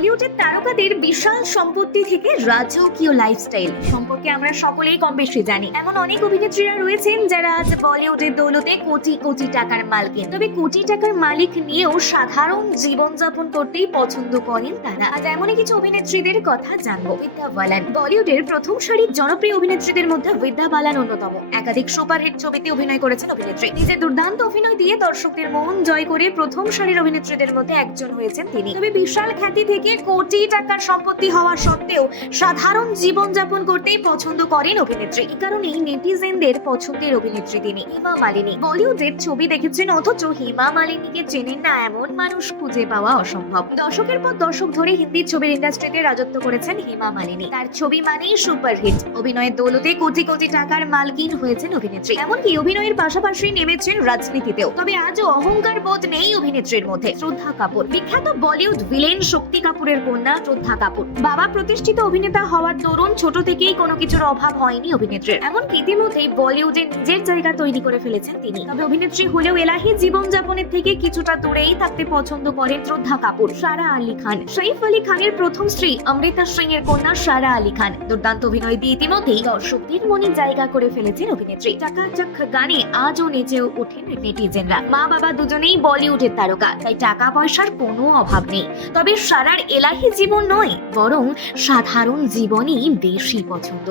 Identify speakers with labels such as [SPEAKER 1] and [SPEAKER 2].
[SPEAKER 1] বলিউডের তারকাদের বিশাল সম্পত্তি থেকে রাজকীয় লাইফস্টাইল সম্পর্কে আমরা সকলেই কম বেশি জানি। এমন অনেক অভিনেত্রীরা রয়েছেন যারা আজ বলিউডের দৌলতে কোটি কোটি টাকার মালকিন তবে কোটি টাকার মালিক নিয়েও সাধারণ জীবনযাপন করতেই পছন্দ করেন তারা। আজ এমনই কিছু অভিনেত্রীদের কথা জানব। বিদ্যা বালান। বলিউডের প্রথম সারির জনপ্রিয় অভিনেত্রীদের মধ্যে বিদ্যা বালান অন্যতম। একাধিক সুপারহিট ছবিতে অভিনয় করেছেন অভিনেত্রী। নিজের দুর্দান্ত অভিনয় দিয়ে দর্শকদের মন জয় করে প্রথম সারির অভিনেত্রীদের মধ্যে একজন হয়েছেন তিনি। তবে বিশাল খ্যাতি থেকে কোটি টাকার সম্পত্তি হওয়া সত্ত্বেও সাধারণ জীবনযাপন করতেই পছন্দ করেন অভিনেত্রী। এই কারণেই নেটিজেনদের পছন্দের অভিনেত্রী তিনি, হিমা মালিনী। বলিউডের ছবি দেখেছেন অথচ হিমা মালিনীকে চেনেন না এমন মানুষ খুঁজে পাওয়া অসম্ভব। দশকের পর দশক ধরে হিন্দি ছবির ইন্ডাস্ট্রিতে রাজত্ব করেছেন হিমা মালিনী। তার ছবি মানেই সুপারহিট। অভিনয়ের দৌলতে কোটি কোটি টাকার মালকিন হয়েছেন অভিনেত্রী। এমনকি অভিনয়ের পাশাপাশি নেমেছেন রাজনীতিতেও। তবে আজও অহংকার বোধ নেই অভিনেত্রীর মধ্যে। শ্রদ্ধা কাপুর। বিখ্যাত বলিউড ভিলেন শক্তি কাপুরের কন্যা শ্রদ্ধা কাপুর। বাবা প্রতিষ্ঠিত অভিনেতা হওয়ার দরুন ছোট থেকেই কোনো কিছুর অভাব হয়নি অভিনেত্রীর। এমনকি ইতিমধ্যেই বলিউডে নিজের জায়গা তৈরি করে ফেলেছেন তিনি। তবে অভিনেত্রী হলেও এলাহি জীবনযাপনের থেকে কিছুটা দূরেই থাকতে পছন্দ করেন শ্রদ্ধা কাপুর, সারা আলী খান। সৈফ আলী খানের প্রথম স্ত্রী অমৃতা সিং এর কন্যা সারা আলী খান। দুর্দান্ত অভিনয় দিয়ে ইতিমধ্যেই দর্শকদের মনে জায়গা করে ফেলেছেন অভিনেত্রী। টাকা চাক গানে আজও নেচেও ওঠেন নেটিজেনরা। মা বাবা দুজনেই বলিউডের তারকা, তাই টাকা পয়সার কোনো অভাব নেই। তবে সারার এলাহি জীবন নয় বরং সাধারণ জীবনই বেশি পছন্দ।